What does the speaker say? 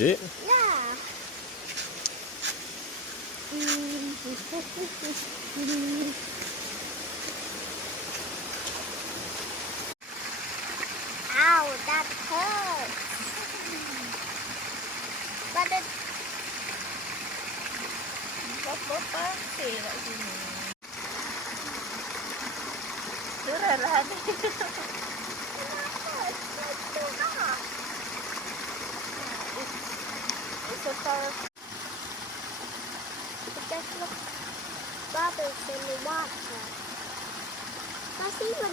it? Yeah. Ow, that hurts. But it... Pagpapasi na sini. Durarani. It's a park. It just looks bubbles in the water. But even